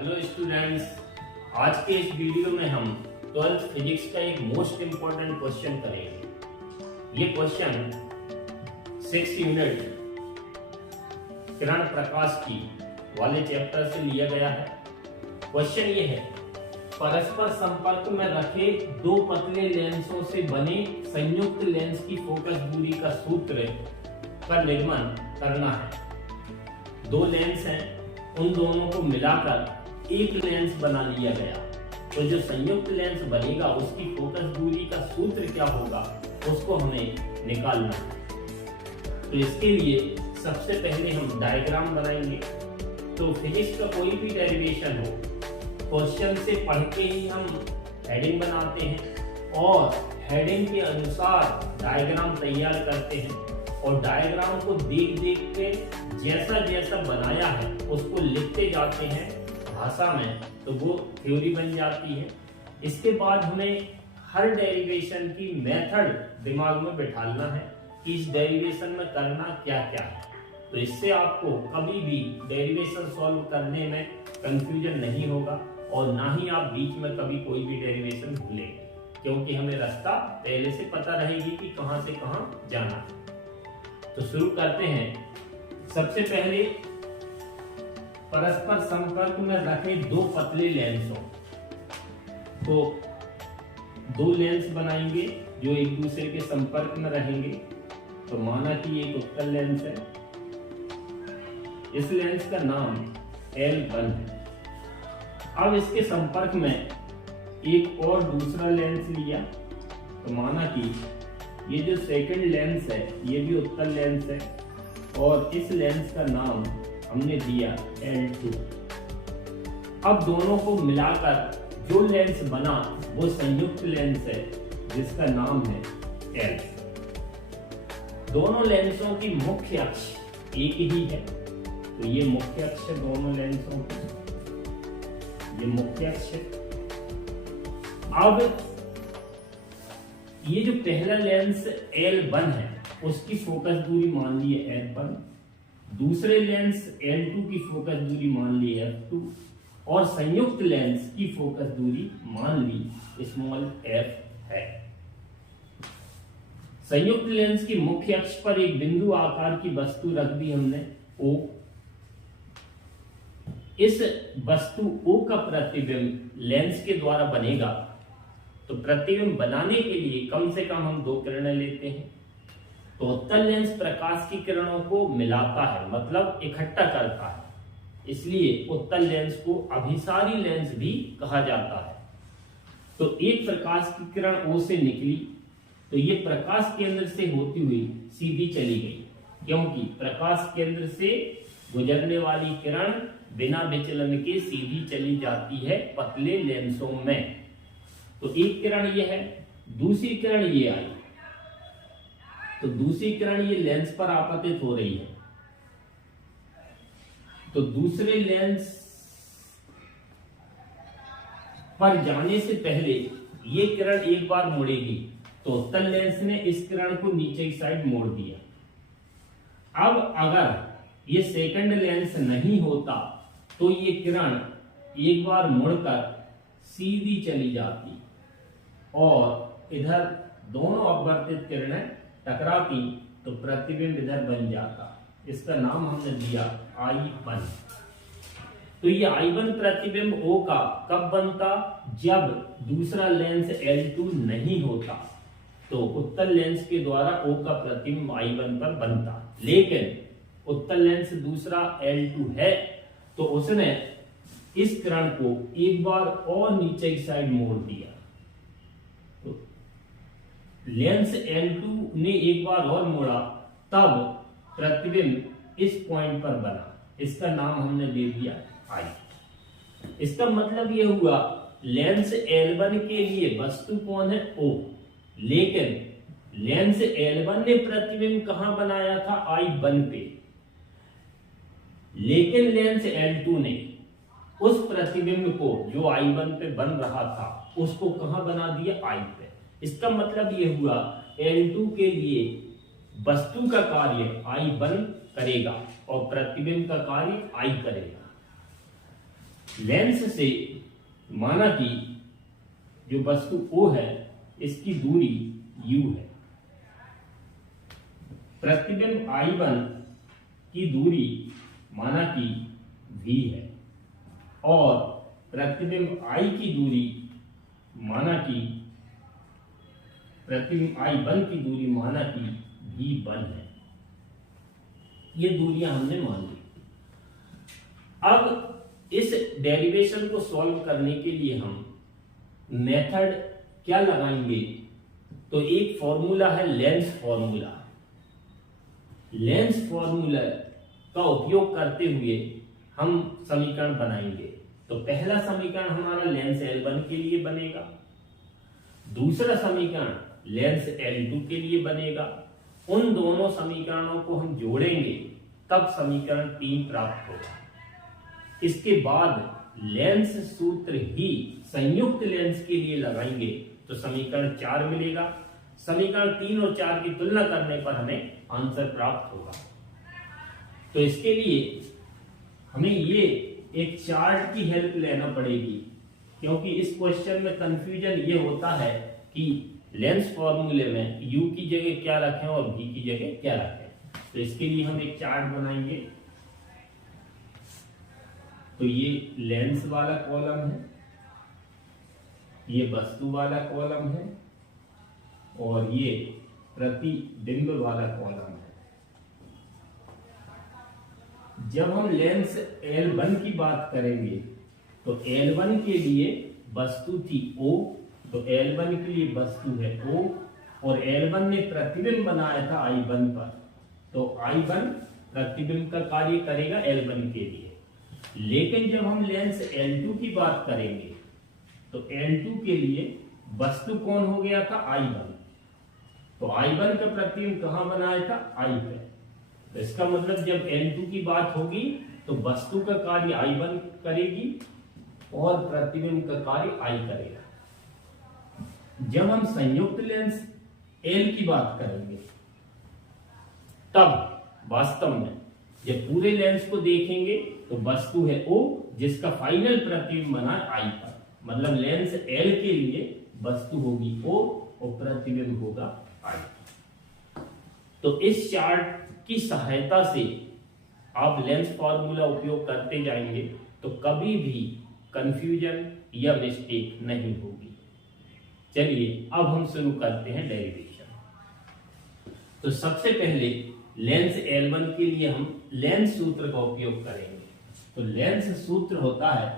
Hello students, आज के इस वीडियो में हम 12th फिजिक्स का एक मोस्ट इम्पोर्टेंट क्वेश्चन करेंगे। ये क्वेश्चन 6 यूनिट किरण प्रकाश की वाले चैप्टर से लिया गया है। क्वेश्चन ये है, परस्पर संपर्क में रखे दो पतले लेंसों से बने संयुक्त लेंस की फोकस दूरी का सूत्र का निर्माण करना है। दो लेंस हैं, उन दोनों को मिलाकर एक लेंस बना लिया गया, तो जो संयुक्त लेंस बनेगा उसकी फोकस दूरी का सूत्र क्या होगा उसको हमें निकालना है। तो इसके लिए सबसे पहले हम डायग्राम बनाएंगे। तो फिजिक्स का कोई भी डेरिवेशन हो, क्वेश्चन से पढ़ के ही हम हेडिंग बनाते हैं और हेडिंग के अनुसार डायग्राम तैयार करते हैं और डायग्राम को देख देख के जैसा जैसा बनाया है उसको लिखते जाते हैं भाषा में, तो वो थ्योरी बन जाती है। इसके बाद हमें हर डेरिवेशन की मेथड दिमाग में बिठाना है कि इस डेरिवेशन में करना क्या क्या है। तो इससे आपको कभी भी डेरिवेशन सॉल्व करने में कंफ्यूजन नहीं होगा और ना ही आप बीच में कभी कोई भी डेरिवेशन भूलेंगे, क्योंकि हमें रास्ता पहले से पता रहेगी कि कहां से कहां जाना है। तो शुरू करते हैं। सबसे पहले परस्पर संपर्क में रखे दो पतले लेंसों को दो लेंस बनाएंगे जो एक दूसरे के संपर्क में रहेंगे। तो माना कि ये एक उत्तल लेंस है, इस लेंस का नाम L1 है। अब इसके संपर्क में एक और दूसरा लेंस लिया, तो माना कि ये जो सेकंड लेंस है ये भी उत्तल लेंस है और इस लेंस का नाम हमने दिया L2। अब दोनों को मिलाकर जो लेंस बना वो संयुक्त लेंस है जिसका नाम है L। दोनों लेंसों की मुख्य अक्ष एक ही है, तो ये मुख्य अक्ष है दोनों लेंसों की, ये मुख्य अक्ष है। अब ये जो पहला लेंस L1 है उसकी फोकस दूरी मान ली है F1, दूसरे लेंस L2 की फोकस दूरी मान ली F2 और संयुक्त लेंस की फोकस दूरी मान ली स्मॉल f है। संयुक्त लेंस की मुख्य अक्ष पर एक बिंदु आकार की वस्तु रख दी हमने O। इस वस्तु O का प्रतिबिंब लेंस के द्वारा बनेगा, तो प्रतिबिंब बनाने के लिए कम से कम हम दो किरणें लेते हैं। तो उत्तल लेंस प्रकाश की किरणों को मिलाता है, मतलब इकट्ठा करता है, इसलिए उत्तल लेंस को अभिसारी लेंस भी कहा जाता है। तो एक प्रकाश की किरण O से निकली, तो ये प्रकाश केंद्र से होती हुई सीधी चली गई, क्योंकि प्रकाश केंद्र से गुजरने वाली किरण बिना विचलन के सीधी चली जाती है पतले लेंसों में। तो एक किरण ये है, दूसरी किरण ये आई, तो दूसरी किरण ये लेंस पर आपतित हो रही है, तो दूसरे लेंस पर जाने से पहले ये किरण एक बार मुड़ेगी, तो उत्तल लेंस ने इस किरण को नीचे की साइड मोड़ दिया। अब अगर ये सेकंड लेंस नहीं होता तो ये किरण एक बार मुड़कर सीधी चली जाती और इधर दोनों अपवर्तित किरणें टकराती, तो प्रतिबिंब इधर बन जाता। इसका नाम हमने दिया I1। तो ये I1 प्रतिबिंब O का कब बनता? जब दूसरा लेंस L2 नहीं होता, तो उत्तल लेंस के द्वारा O का प्रतिबिंब I1 पर बनता। लेकिन उत्तल लेंस दूसरा L2 है, तो उसने इस किरण को एक बार और नीचे की साइड मोड़ दिया, तो लेंस L2 ने एक बार और मोड़ा, तब प्रतिबिंब इस पॉइंट पर बना। इसका नाम हमने दे दिया I। इसका मतलब यह हुआ लेंस L1 के लिए वस्तु कौन है? O, लेकिन लेंस L1 ने प्रतिबिंब कहां बनाया था? I1 पे। लेकिन लेंस L2 ने उस प्रतिबिंब को जो I1 पे बन रहा था उसको कहां बना दिया? I पे। इसका मतलब यह हुआ L2 के लिए वस्तु का कार्य I1 करेगा और प्रतिबिंब का कार्य I करेगा। लेंस से माना कि जो वस्तु O है इसकी दूरी U है, प्रतिबिंब I1 की दूरी माना कि V है और प्रतिबिंब I की दूरी माना कि प्रतिबिंब I1 की दूरी माना कि V1 है। ये दूरियां हमने मान ली। अब इस डेरिवेशन को सॉल्व करने के लिए हम मेथड क्या लगाएंगे, तो एक फॉर्मूला है लेंस फॉर्मूला। लेंस फॉर्मूला का उपयोग करते हुए हम समीकरण बनाएंगे। तो पहला समीकरण हमारा लेंस L1 के लिए बनेगा, दूसरा समीकरण लेंस L2 के लिए बनेगा। उन दोनों समीकरणों को हम जोड़ेंगे तब समीकरण 3 प्राप्त होगा। इसके बाद लेंस सूत्र ही संयुक्त लेंस के लिए लगाएंगे तो समीकरण 4 मिलेगा। समीकरण 3 और 4 की तुलना करने पर हमें आंसर प्राप्त होगा। तो इसके लिए हमें ये एक चार्ट की हेल्प लेना पड़ेगी, क्योंकि इस क्वेश्चन में कंफ्यूजन ये होता है कि लेंस फॉर्मूले में U की जगह क्या रखें और V की जगह क्या रखें। तो इसके लिए हम एक चार्ट बनाएंगे। तो ये लेंस वाला कॉलम है, ये वस्तु वाला कॉलम है और ये प्रतिबिंब वाला कॉलम है। जब हम लेंस L1 की बात करेंगे तो L1 के लिए वस्तु थी O, तो L1 के लिए वस्तु है O और L1 ने प्रतिबिंब बनाया था I1 पर, तो I1 प्रतिबिंब का कार्य करेगा L1 के लिए। लेकिन जब हम लेंस L2 की बात करेंगे तो L2 के लिए वस्तु कौन हो गया था I1, तो I1 का प्रतिबिंब कहां बनाया था I पे। तो इसका मतलब जब L2 की बात होगी तो वस्तु का कार्य I1 करेगी और प्रतिबिंब का कार्य I करेगा। जब हम संयुक्त लेंस L की बात करेंगे तब वास्तव में जब पूरे लेंस को देखेंगे तो वस्तु है O जिसका फाइनल प्रतिबिंब बना I पर, मतलब लेंस L के लिए वस्तु होगी O और प्रतिबिंब होगा I। तो इस चार्ट की सहायता से आप लेंस फॉर्मूला उपयोग करते जाएंगे तो कभी भी कंफ्यूजन या मिस्टेक नहीं होगी। चलिए अब हम शुरू करते हैं डेरिवेशन। तो सबसे पहले लेंस L1 के लिए हम लेंस सूत्र का उपयोग करेंगे। तो लेंस सूत्र होता है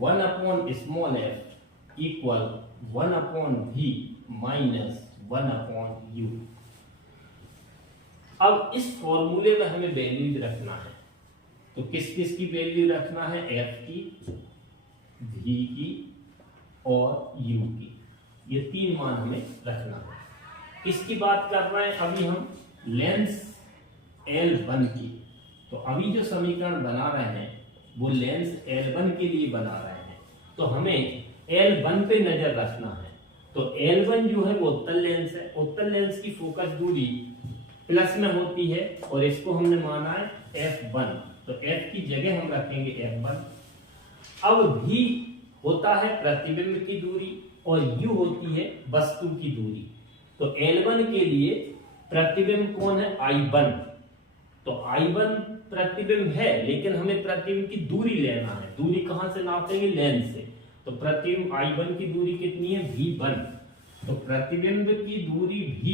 1/f equal 1/v minus 1/u। अब इस फॉर्मूले में हमें वैल्यूज रखना है। तो किस किस की वैल्यू रखना है, f की, v की और u की। ये 3 मान हमें रखना है। किसकी बात कर रहे हैं अभी हम, लेंस L1 की। तो अभी जो समीकरण बना रहे हैं वो लेंस L1 के लिए बना रहे हैं, तो हमें L1 पे नजर रखना है। तो L1 जो है वो उत्तल लेंस है। उत्तल लेंस की फोकस दूरी प्लस में होती है और इसको हमने माना है f1, तो f की जगह हम रखेंगे f1। अब v होता है प्रतिबिंब की दूरी और u होती है वस्तु की दूरी। तो L1 के लिए प्रतिबिंब कौन है, I1। तो I1 प्रतिबिंब है, लेकिन हमें प्रतिबिंब की दूरी लेना है। दूरी कहां से नापेंगे, लेंस से। तो प्रतिबिंब I1 की दूरी कितनी है, V1। तो प्रतिबिंब की दूरी V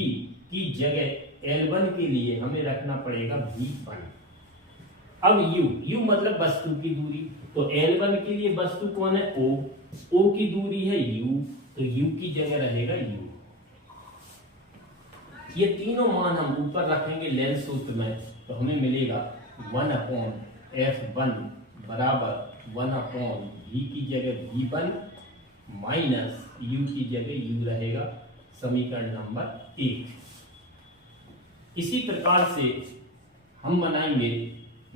की जगह L1 के लिए हमें रखना पड़ेगा V1। अब U मतलब वस्तु की दूरी। तो L1 के लिए वस्तु कौन है, O की दूरी है U, तो U की जगह रहेगा U। ये तीनों मान हम ऊपर रखेंगे लेंस सूत्र में, तो हमें मिलेगा 1/f1 बराबर 1/v की जगह v1 माइनस u की जगह u रहेगा, समीकरण नंबर 1। इसी प्रकार से हम बनाएंगे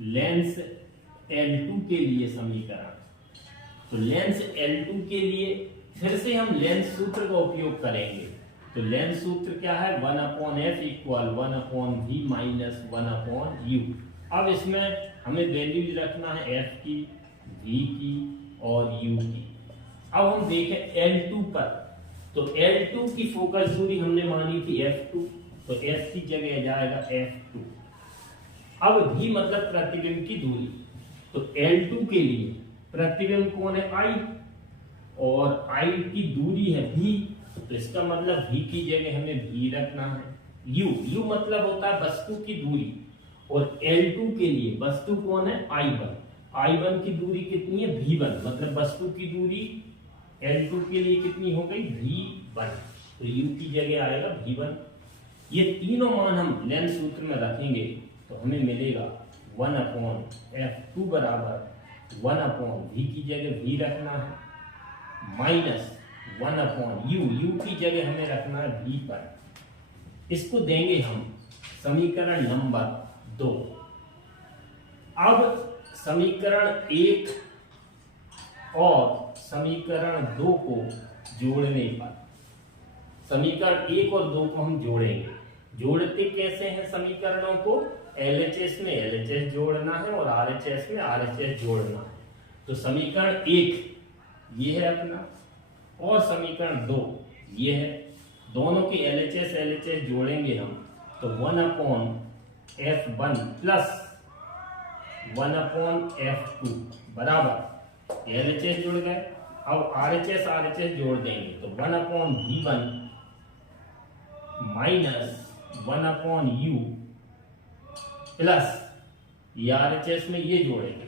लेंस L2 के लिए समीकरण। तो लेंस L2 के लिए फिर से हम लेंस सूत्र का उपयोग करेंगे। तो लेंस सूत्र क्या है, 1/f equal 1/v minus 1/u। अब इसमें हमें वैल्यूज रखना है एफ की, वी की और यू की। अब हम देखें L2 पर, तो L2 की फोकस दूरी हमने मानी थी F2, तो F की जगह जाएगा F2। अब V मतलब प्रतिबिंब की दूरी, तो L2 के लिए प्रतिबिंब कौन है I, और I की दूरी है V, तो इसका मतलब V की जगह हमें V रखना है। U मतलब होता है वस्तु की दूरी, और L2 के लिए वस्तु कौन है I1 की दूरी कितनी है V1, मतलब वस्तु की दूरी L2 के लिए कितनी हो गई V1, तो U की जगह आएगा V1। ये तीनों मान हम लेंथ सूत्र में रखेंगे तो हमें मिलेगा 1/F2 बराबर 1/V की जगह V रखना है, माइनस 1/U की जगह हमें रखना है V1। इसको देंगे हम समीकरण नंबर 2। अब समीकरण 1 और समीकरण 2 को जोड़ने पर, समीकरण 1 और 2 को हम जोड़ेंगे। जोड़ते कैसे हैं समीकरणों को? LHS में LHS जोड़ना है और RHS में RHS जोड़ना है। तो समीकरण 1 ये है अपना, और समीकरण 2 ये है। दोनों की LHS जोड़ेंगे हम, तो 1/F1 प्लस 1/F2 बराबर LHS जुड़ गए। अब RHS जोड़ देंगे, तो 1/V1 माइनस 1/U प्लस ये RHS में ये जोड़ेंगे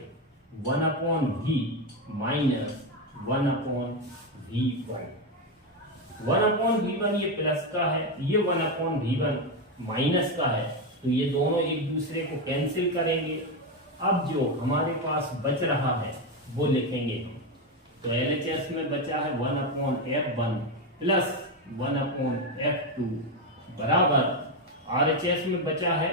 1/V माइनस 1/V1। 1/V1 ये प्लस का है, ये 1/V1 माइनस का है, तो ये दोनों एक दूसरे को कैंसिल करेंगे। अब जो हमारे पास बच रहा है वो लिखेंगे हम, तो LHS में बचा है 1/F1 प्लस 1/F2 बराबर RHS में बचा है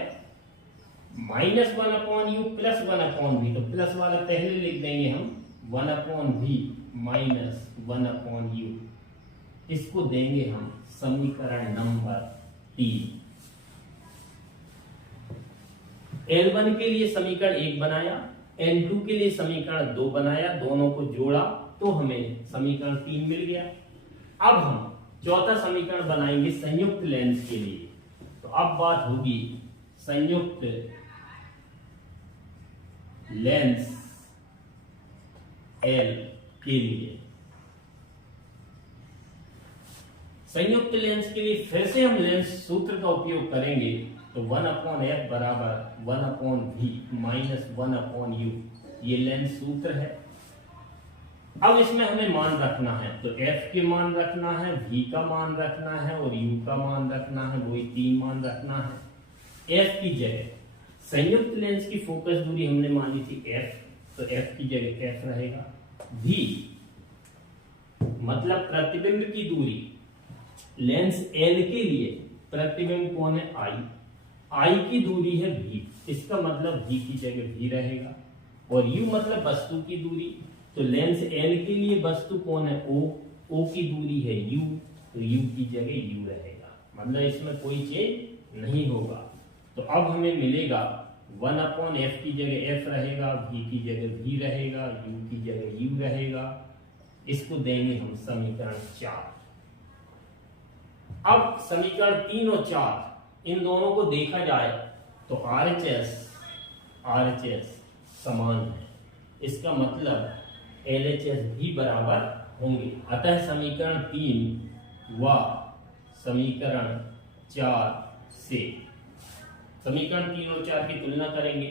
माइनस 1/U प्लस 1/V, तो प्लस वाला पहले लिख देंगे हम 1/V माइनस 1/U। इसको देंगे हम समीकरण नंबर 3। L1 के लिए समीकरण 1 बनाया, L2 के लिए समीकरण 2 बनाया, दोनों को जोड़ा तो हमें समीकरण 3 मिल गया। अब हम चौथा समीकरण बनाएंगे संयुक्त लेंस के लिए। तो अब बात होगी संयुक्त लेंस L के लिए। संयुक्त लेंस के लिए फिर से हम लेंस सूत्र का उपयोग करेंगे, तो 1/F बराबर 1/V माइनस 1/U, ये लेंस सूत्र है। अब इसमें हमें मान रखना है, तो F के मान रखना है, V का मान रखना है और U का मान रखना है, वही 3 मान रखना है। F की जगह संयुक्त लेंस की फोकस दूरी हमने मानी थी F, तो F की जगह F रहेगा। V मतलब प्रतिबिंब की दूरी, लेंस L के लिए प्रतिबिंब कौन है I की दूरी है V, इसका मतलब V की जगह V रहेगा। और U मतलब वस्तु की दूरी, तो लेंस L के लिए वस्तु कौन है O की दूरी है U, तो U की जगह U रहेगा, मतलब इसमें कोई चेंज नहीं होगा। तो अब हमें मिलेगा 1/F की जगह F रहेगा, V की जगह V रहेगा, U की जगह U रहेगा। इसको देंगे हम समीकरण 4। अब समीकरण 3 और 4 इन दोनों को देखा जाए तो RHS समान है, इसका मतलब LHS भी बराबर होंगे। अतः समीकरण 3 व समीकरण 4 से समीकरण 3 और 4 की तुलना करेंगे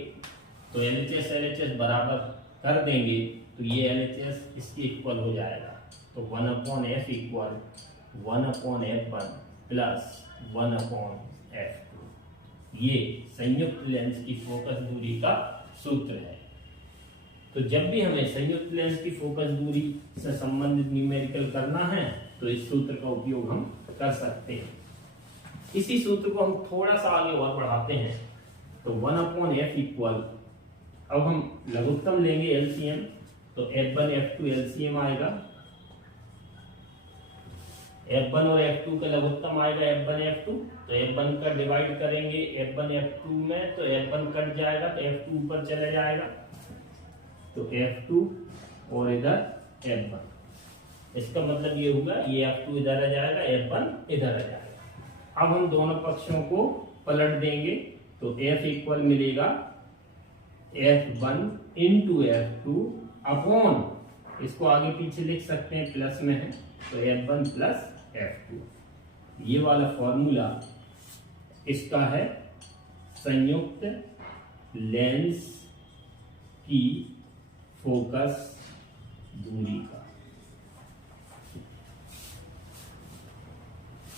तो LHS बराबर कर देंगे, तो ये LHS इसके इक्वल हो जाएगा। तो 1/F equal 1/F1 plus 1/F2, ये संयुक्त लेंस की फोकस दूरी का सूत्र है। तो जब भी हमें संयुक्त लेंस की फोकस दूरी से संबंधित न्यूमेरिकल करना है तो इस सूत्र का उपयोग हम कर सकते हैं। इसी सूत्र को हम थोड़ा सा आगे और बढ़ाते हैं, तो 1/F इक्वल, अब हम लघुत्तम लेंगे LCM, तो F1 F2 LCM आएगा F1 और F2 का लघुत्तम आएगा F1 F2, तो F1 का डिवाइड करेंगे F1 F2 में, तो F1 कट जाएगा तो F2 ऊपर चला जाएगा, तो F2 और इधर F1। इसका मतलब ये होगा ये F2 इधर आ जाएगा, F1 इधर आ जाएगा। अब हम दोनों पक्षों को पलट देंगे तो F इक्वल मिलेगा F1 इंटू F2 अपॉन, इसको आगे पीछे लिख सकते हैं, प्लस में है तो F1 प्लस F2। ये वाला फॉर्मूला इसका है संयुक्त लेंस की फोकस दूरी का।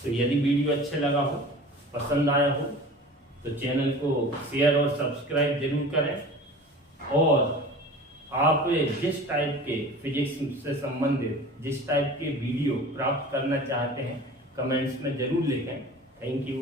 तो यदि वीडियो अच्छा लगा हो, पसंद आया हो, तो चैनल को शेयर और सब्सक्राइब जरूर करें। और आप जिस टाइप के फिजिक्स से संबंधित जिस टाइप के वीडियो प्राप्त करना चाहते हैं, कमेंट्स में जरूर लिखें। Thank you.